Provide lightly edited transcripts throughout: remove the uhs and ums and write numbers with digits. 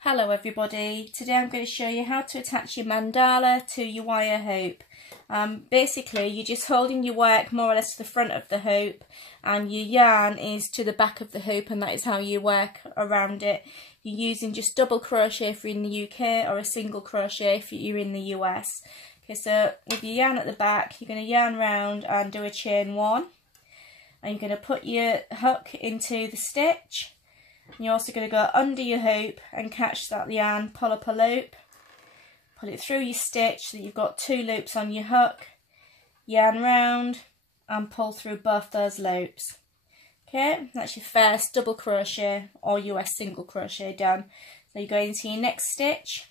Hello everybody, today I'm going to show you how to attach your mandala to your wire hoop. Basically you're just holding your work more or less to the front of the hoop and your yarn is to the back of the hoop, and that is how you work around it. You're using just double crochet if you're in the UK or a single crochet if you're in the US. Okay, so with your yarn at the back you're going to yarn round and do a chain one, and you're going to put your hook into the stitch. You're also going to go under your hoop and catch that yarn, pull up a loop, pull it through your stitch so that you've got two loops on your hook, yarn round and pull through both those loops. Okay, that's your first double crochet or US single crochet done. So you're going into your next stitch,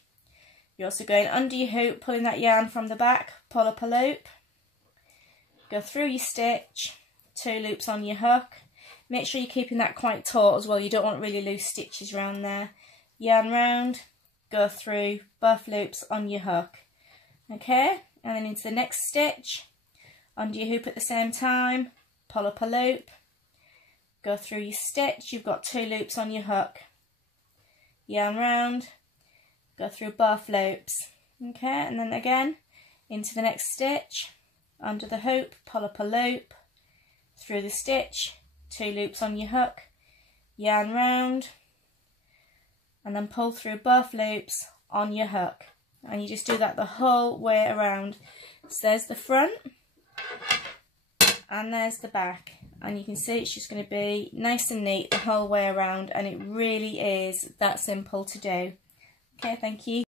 you're also going under your hoop, pulling that yarn from the back, pull up a loop, go through your stitch, two loops on your hook. Make sure you're keeping that quite taut as well, you don't want really loose stitches around there. Yarn round, go through both loops on your hook. Okay, and then into the next stitch, under your hoop at the same time, pull up a loop, go through your stitch, you've got two loops on your hook. Yarn round, go through both loops. Okay, and then again, into the next stitch, under the hoop, pull up a loop, through the stitch, two loops on your hook, yarn round and then pull through both loops on your hook, and you just do that the whole way around. So there's the front and there's the back, and you can see it's just going to be nice and neat the whole way around, and it really is that simple to do. Okay, thank you.